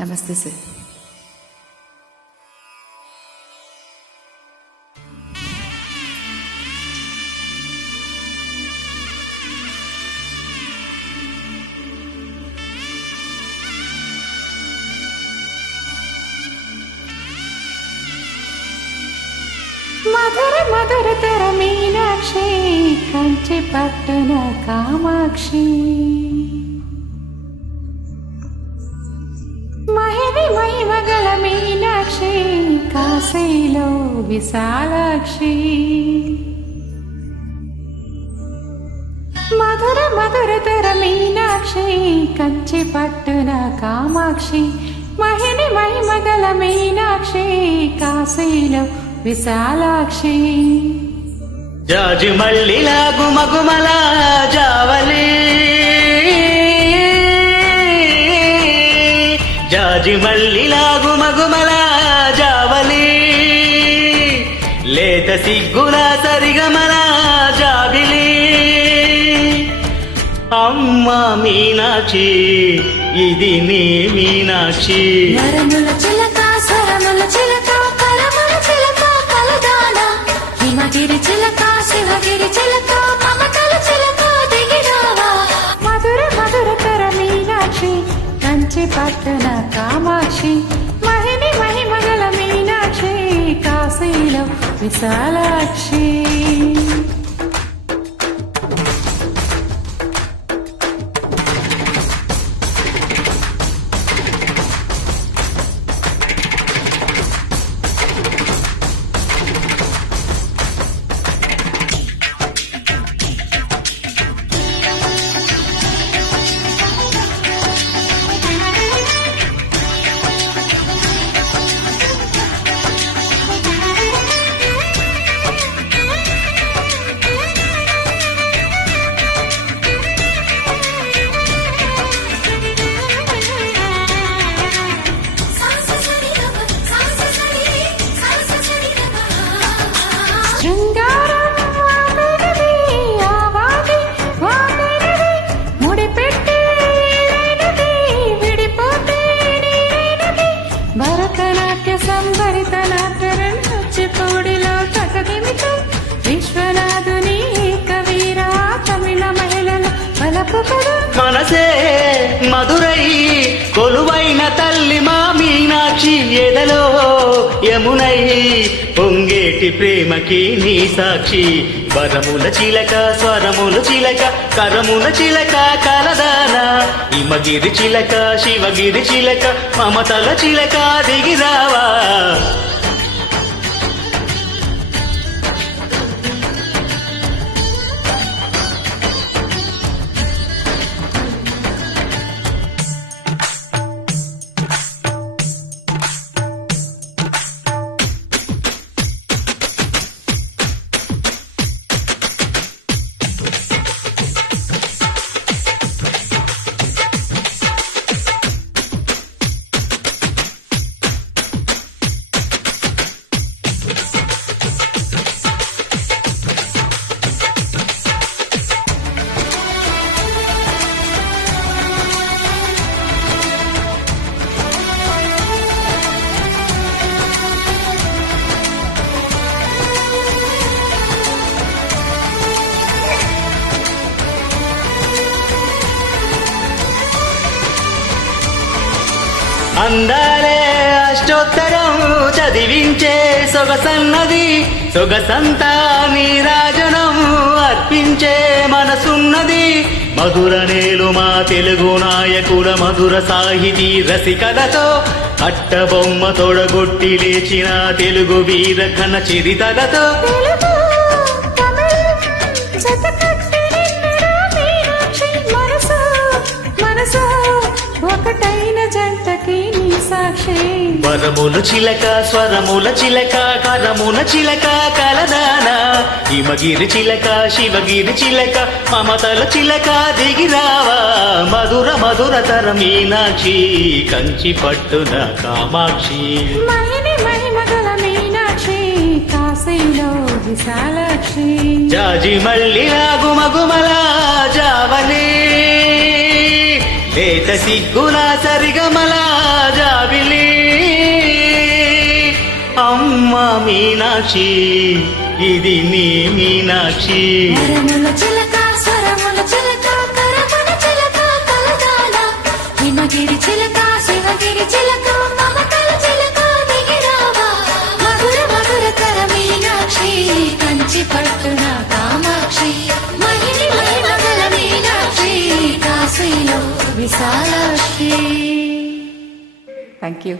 నమస్తే సార్. మధుర మధురతర మీనాక్షి కంచి పట్టున కామాక్షి మహిమి మహిమగల మీనాక్షి కాశీలో విశాలాక్షి మధుర మధురతర మీనాక్షి కంచి పట్టున కామాక్షి మహిమి మహిమగల మీనాక్షి కాశీలో విశాలాక్షి జాజి మల్లిలా గుమగుమల జావలి జాజి మల్లిలా గుమగుమల జావలి లేత సిగ్గుల సరిగమల జాబిలి అమ్మ మీనాక్షి ఇది నీ మీనాక్షి వరముల చిలక స్వరముల చిలక కలముల చిలక కలదాన హిమగిరి చిలక శివగిరి చిలక మమతల చిలక దిగిరావా మధుర మధురతర మీనాక్షి కంచి పట్టున కామాక్షి మహిమి మహిమగల మీనాక్షి కాశీలో విశాలాక్షి భరతనాట్య సంభరిత నాట్యరం కూచిపూడిలో కథదిమితం విశ్వనాథుని కవీరా తమిళ మహిళల బలపు మనసే మధురై కొలువైన తల్లి మా మీనాక్షి ఎదలో యమునై పొంగేటి ప్రేమకి నీ సాక్షి వరముల చిలక స్వరముల చిలక కరముల చిలక కలదాన హిమగిరి చిలక శివగిరి చిలక మమతల చిలక దిగిరావా అందాలే అష్టోత్తరం చదివించే సొగసన్నది సొగసంతా నీరాజనం అర్పించే మనసున్నది మధుర నేలు మా తెలుగు నాయకుల మధుర సాహితీ రసికలతో అట్టబొమ్మ తొడగొట్టి లేచిన తెలుగు వీర ఘన చరితలతో ఒకటైన జంటకి నీ సాక్షి వరముల చిలక స్వరముల చిలక కరముల చిలక కలదాన హిమగిరి చిలక శివగిరి చిలక మమతల చిలక దిగిరావా మధుర మధురతర మీనాక్షి కంచి పట్టున కామాక్షి మహిమి మహిమగల మీనాక్షి కాశీలో విశాలాక్షి జాజి మల్లిలా గుమగుమల జావలి లేత సిగ్గుల సరిగమల జాబిలి అమ్మ మీనాక్షి ఇది నీ మీనాక్షి వరముల చిలక స్వరముల చిలక కరముల చిలక కలదాల హిమగిరి చిలక శివగిరి చిలక మమతల చిలక దిగిరావా మధుర మధుర కర మీనాక్షి కంచి పట్టున కామాక్షి మహిళ మహిమగల మీనాక్షి కాశీలో విశాలాక్షి. Thank you.